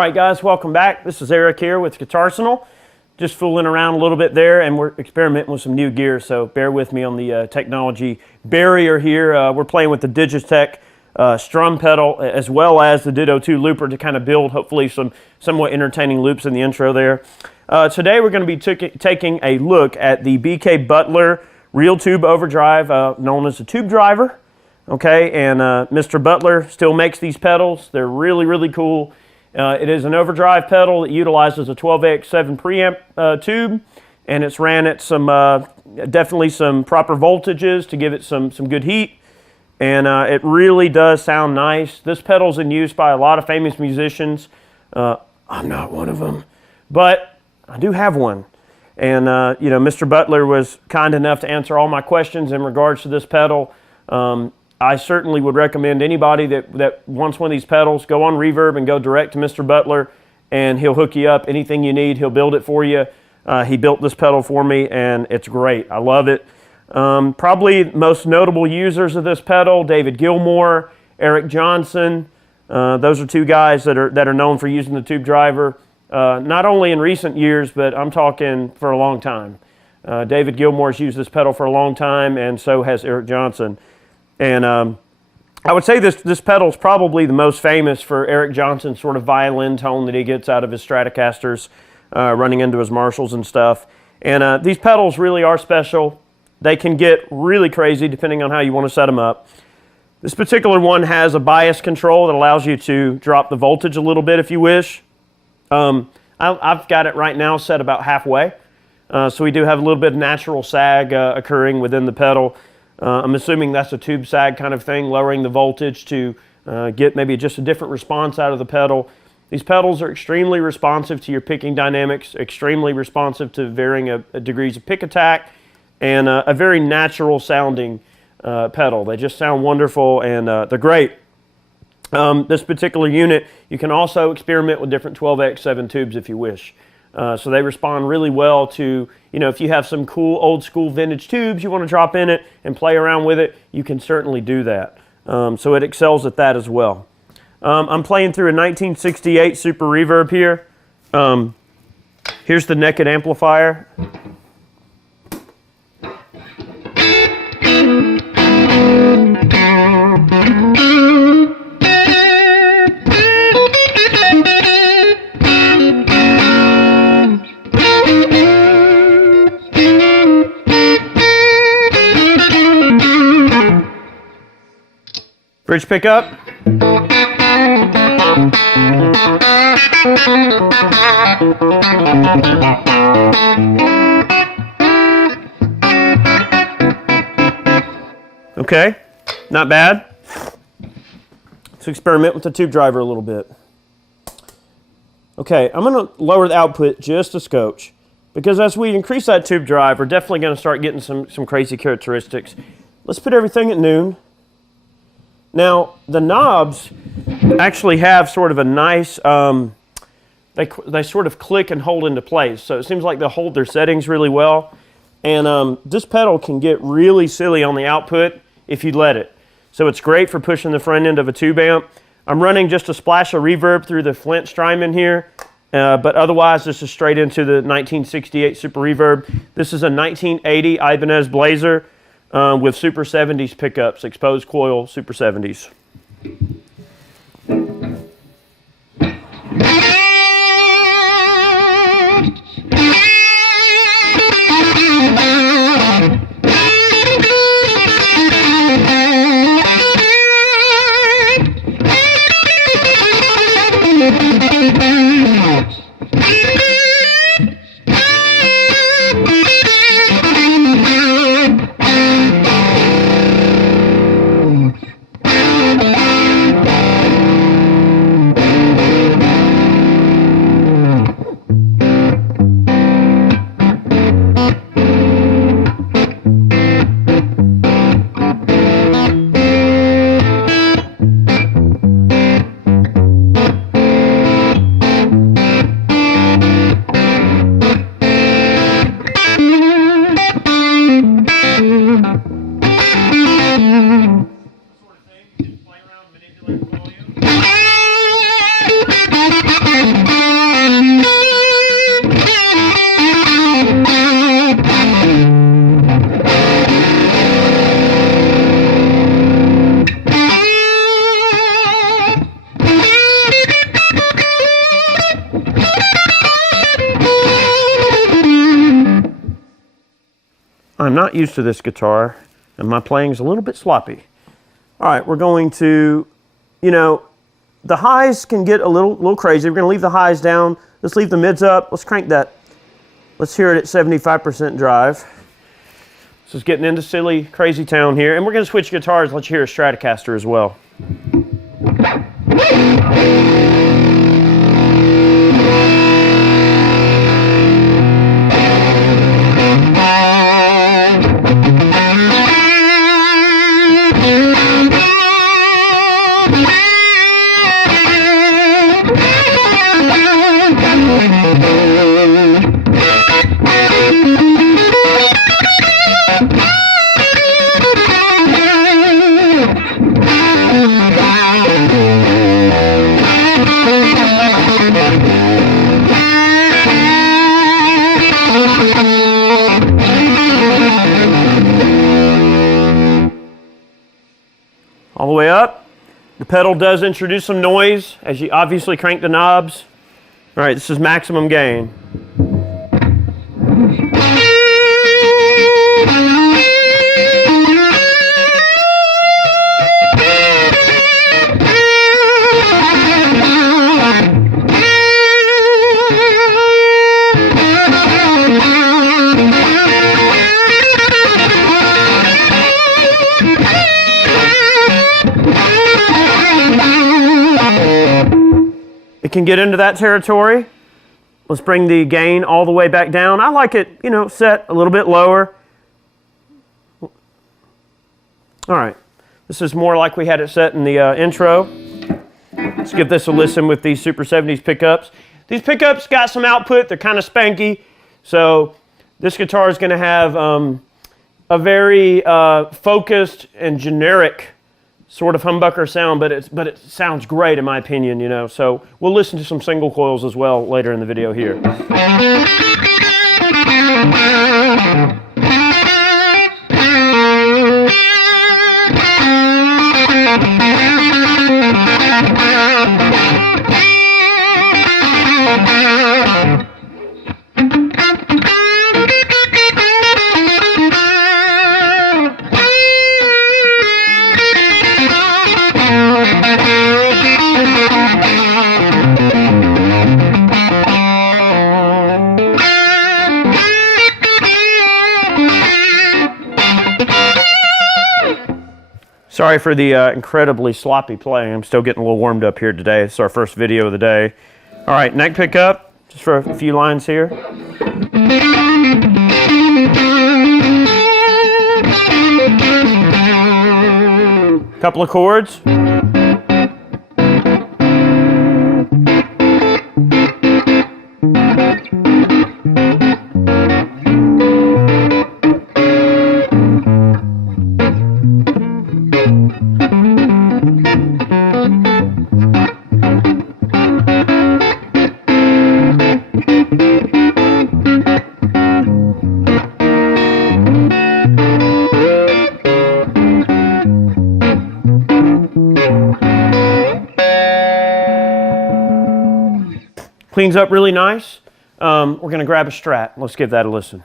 Alright guys, welcome back. This is Eric here with Guitarsenal. Just fooling around a little bit there, and we're experimenting with some new gear, so bear with me on the technology barrier here. We're playing with the Digitech strum pedal as well as the Ditto 2 looper to kind of build hopefully some somewhat entertaining loops in the intro there. Today we're going to be taking a look at the BK Butler Real Tube Overdrive, known as the Tube Driver. Okay, and Mr. Butler still makes these pedals. They're really, really cool. It is an overdrive pedal that utilizes a 12AX7 preamp tube, and it's ran at some definitely some proper voltages to give it some good heat, and it really does sound nice. This pedal's in use by a lot of famous musicians. I'm not one of them, but I do have one, and you know, Mr. Butler was kind enough to answer all my questions in regards to this pedal. I certainly would recommend anybody that wants one of these pedals, go on Reverb and go direct to Mr. Butler, and he'll hook you up. Anything you need, he'll build it for you. He built this pedal for me, and it's great. I love it. Probably most notable users of this pedal, David Gilmour, Eric Johnson. Those are two guys that are known for using the Tube Driver, not only in recent years, but I'm talking for a long time. David Gilmour's used this pedal for a long time, and so has Eric Johnson. And I would say this pedal is probably the most famous for Eric Johnson's sort of violin tone that he gets out of his Stratocasters, running into his Marshalls and stuff. And these pedals really are special. They can get really crazy depending on how you want to set them up. This particular one has a bias control that allows you to drop the voltage a little bit if you wish. I've got it right now set about halfway. So we do have a little bit of natural sag occurring within the pedal. I'm assuming that's a tube sag kind of thing, lowering the voltage to get maybe just a different response out of the pedal. These pedals are extremely responsive to your picking dynamics, extremely responsive to varying degrees of pick attack, and a very natural sounding pedal. They just sound wonderful, and they're great. This particular unit, you can also experiment with different 12AX7 tubes if you wish. So they respond really well to, you know, if you have some cool old school vintage tubes you want to drop in it and play around with it, you can certainly do that. So it excels at that as well. I'm playing through a 1968 Super Reverb here. Here's the naked amplifier. Bridge pickup. Okay, not bad. Let's experiment with the Tube Driver a little bit. Okay, I'm going to lower the output just a scotch, because as we increase that Tube Drive, we're definitely going to start getting some crazy characteristics. Let's put everything at noon. Now, the knobs actually have sort of a nice, they sort of click and hold into place. So it seems like they hold their settings really well. And this pedal can get really silly on the output if you let it. So it's great for pushing the front end of a tube amp. I'm running just a splash of reverb through the Flint Strymon here. But otherwise, this is straight into the 1968 Super Reverb. This is a 1980 Ibanez Blazer. With Super 70s pickups, exposed coil Super 70s. I'm not used to this guitar, and my playing's a little bit sloppy. All right, we're going to, you know, the highs can get a little crazy. We're going to leave the highs down. Let's leave the mids up. Let's crank that. Let's hear it at 75% drive. This is getting into silly, crazy town here. And we're going to switch guitars. Let you hear a Stratocaster as well. All the way up. The pedal does introduce some noise as you obviously crank the knobs. All right, this is maximum gain. It can get into that territory. Let's bring the gain all the way back down. I like it, you know, set a little bit lower. All right, this is more like we had it set in the intro. Let's give this a listen with these Super 70s pickups. These pickups got some output. They're kind of spanky. So this guitar is going to have a very focused and generic sort of humbucker sound, but it sounds great in my opinion, you know. So we'll listen to some single coils as well later in the video here. Sorry for the incredibly sloppy playing. I'm still getting a little warmed up here today. It's our first video of the day. All right, neck pickup, just for a few lines here. Couple of chords. Cleans up really nice. We're going to grab a Strat. Let's give that a listen.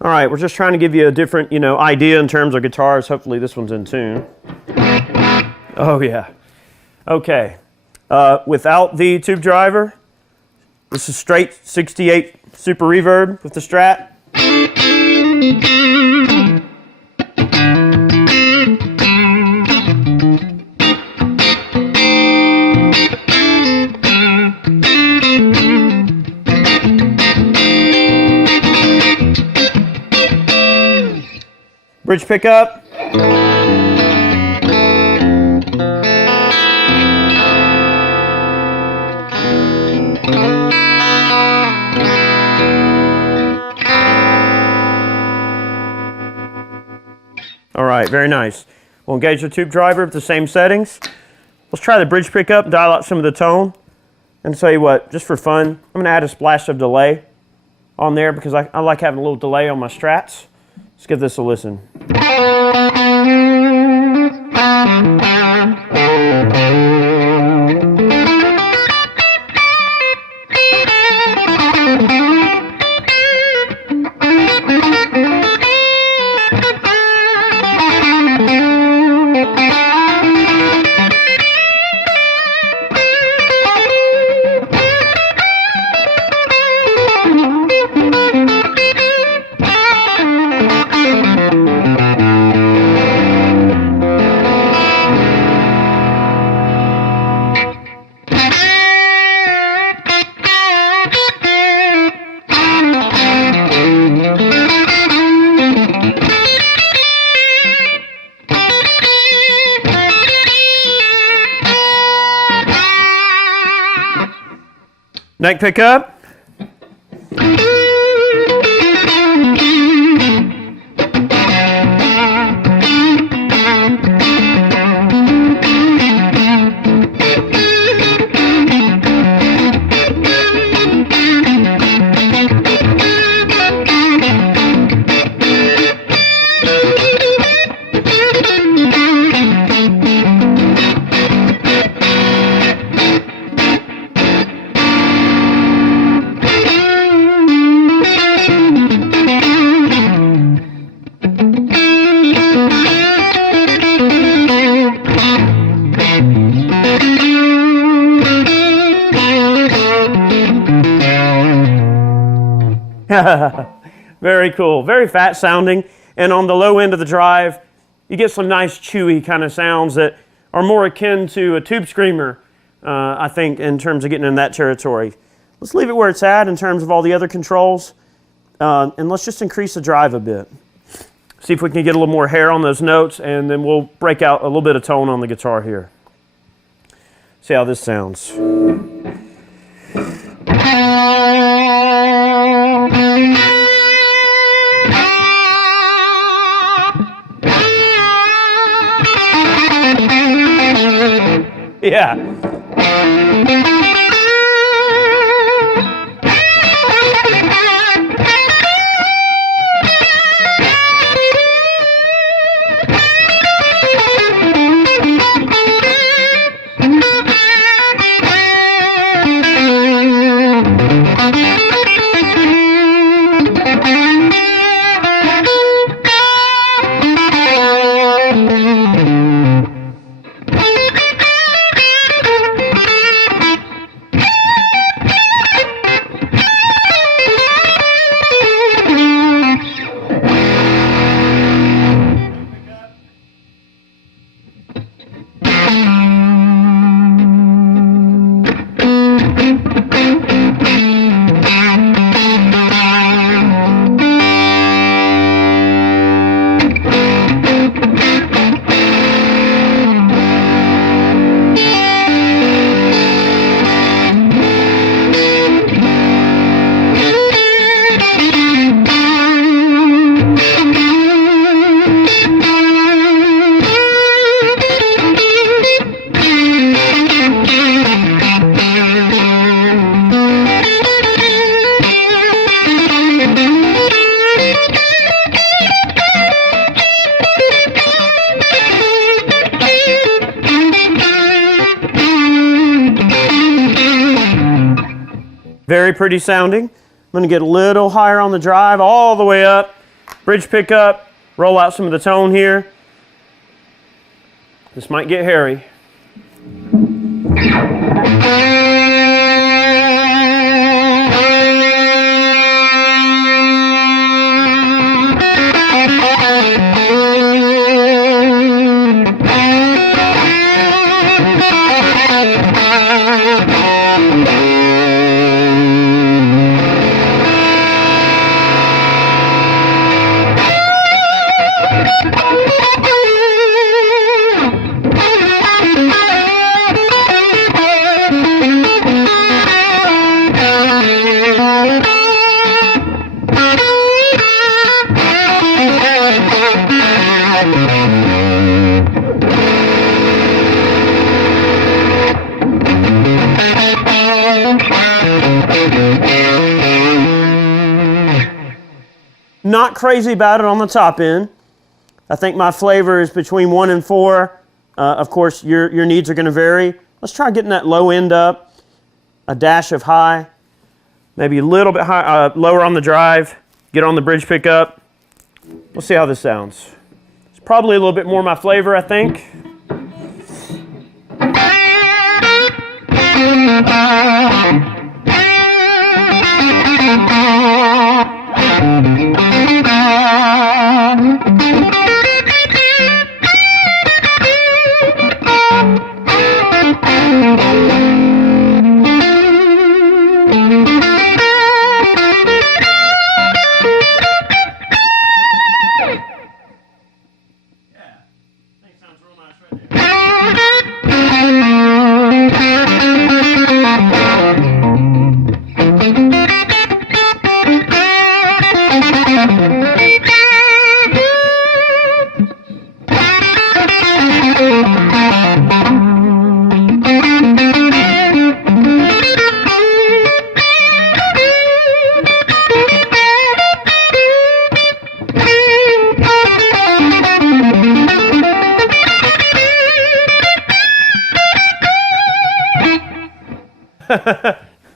All right, we're just trying to give you a different, you know, idea in terms of guitars. Hopefully this one's in tune. Oh yeah. Okay. Without the tube driver, this is straight 68 Super Reverb with the Strat. Bridge pickup. All right, very nice. We'll engage the tube driver with the same settings. Let's try the bridge pickup, dial out some of the tone. And tell you what, just for fun, I'm going to add a splash of delay on there because I like having a little delay on my Strats. Let's give this a listen. Neck pickup. Very cool, very fat sounding, and on the low end of the drive you get some nice chewy kind of sounds that are more akin to a tube screamer, I think, in terms of getting in that territory. Let's leave it where it's at in terms of all the other controls, and let's just increase the drive a bit. See if we can get a little more hair on those notes, and then we'll break out a little bit of tone on the guitar here. See how this sounds. Yeah. Very pretty sounding. I'm going to get a little higher on the drive, all the way up. Bridge pickup, roll out some of the tone here. This might get hairy. Not crazy about it on the top end. I think my flavor is between 1 and 4 Of course, your needs are going to vary. Let's try getting that low end up, a dash of high, maybe a little bit high, lower on the drive, get on the bridge pickup. Let's see how this sounds. It's probably a little bit more my flavor, I think.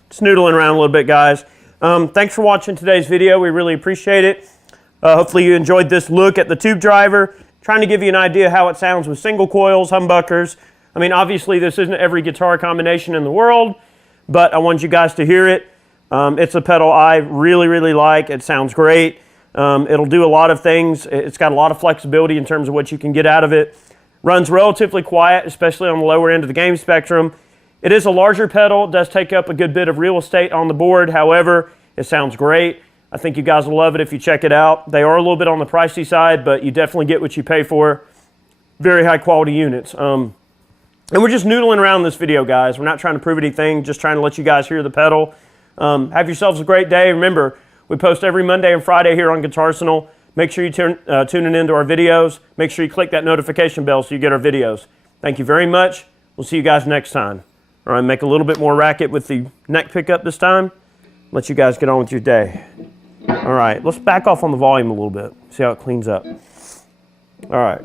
Just noodling around a little bit, guys. Thanks for watching today's video. We really appreciate it. Hopefully you enjoyed this look at the tube driver, trying to give you an idea how it sounds with single coils, humbuckers. I mean, obviously this isn't every guitar combination in the world, but I want you guys to hear it. It's a pedal I really, really like. It sounds great. It'll do a lot of things. It's got a lot of flexibility in terms of what you can get out of it. Runs relatively quiet, especially on the lower end of the game spectrum. It is a larger pedal. It does take up a good bit of real estate on the board. However, it sounds great. I think you guys will love it if you check it out. They are a little bit on the pricey side, but you definitely get what you pay for. Very high quality units. And we're just noodling around this video, guys. We're not trying to prove anything, just trying to let you guys hear the pedal. Have yourselves a great day. Remember, we post every Monday and Friday here on Guitarsenal. Make sure you tuning into our videos. Make sure you click that notification bell so you get our videos. Thank you very much. We'll see you guys next time. All right, make a little bit more racket with the neck pickup this time. Let you guys get on with your day. All right, let's back off on the volume a little bit. See how it cleans up. All right.